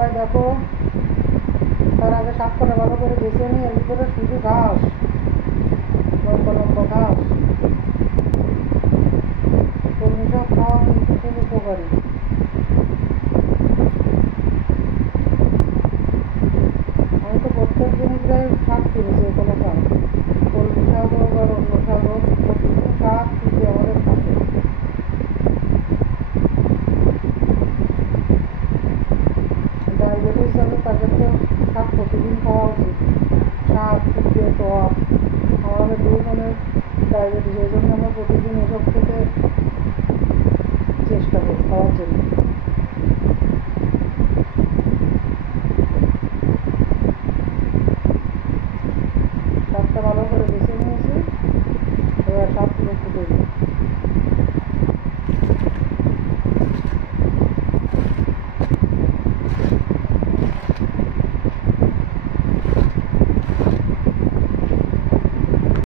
সবাই দেখো, তার আগে শাকটা ভালো করে বেছে নিই। এর ভিতরে শুধু ঘাস, লম্বা লম্বা ঘাস। কলমি শাক খাওয়া কিন্তু খুব উপকারী। আমি তো প্রত্যেক দিনই প্রায় শাক কিনেছি, কোনো শাক, কলমি শাক হোক আর অন্য শাক হোক, প্রতিদিন শাক কিন্তু আমাদের থাকে। ডায়াবেটিস আছে তাদের তো শাক প্রতিদিন খাওয়া উচিত। শাক, ফুটে, টক। আমাদের দুজনের ডায়াবেটিস, এই জন্য আমরা প্রতিদিন এসব থেকে চেষ্টা করি খাওয়ার জন্য।